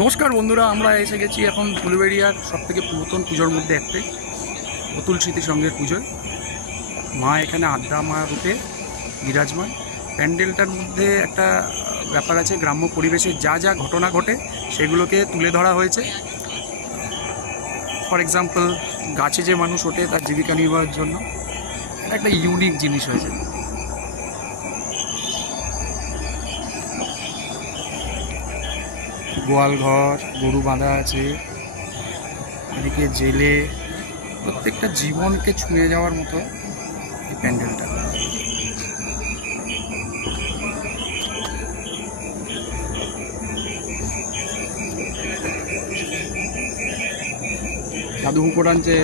নমস্কার বন্ধুরা, আমরা এসে গেছি এখন ফুলবেড়িয়ার সবথেকে পুরাতন পুজোর মধ্যে একটাই, অতুল স্মৃতি সঙ্গের পুজোয়। মা এখানে আদ্যা মা রূপে বিরাজমান। প্যান্ডেলটার মধ্যে একটা ব্যাপার আছে, গ্রাম্য পরিবেশে যা যা ঘটনা ঘটে সেগুলোকে তুলে ধরা হয়েছে। ফর এক্সাম্পল, গাছে যে মানুষ ওঠে তার জীবিকা নির্বাহের জন্য, এটা একটা ইউনিক জিনিস হয়েছে। গোয়াল ঘর, গরু বাঁধা আছে, এদিকে জেলে, প্রত্যেকটা জীবনকে ছুঁয়ে যাওয়ার মতো এই প্যান্ডেলটা। জাদু পুকুর আনছে।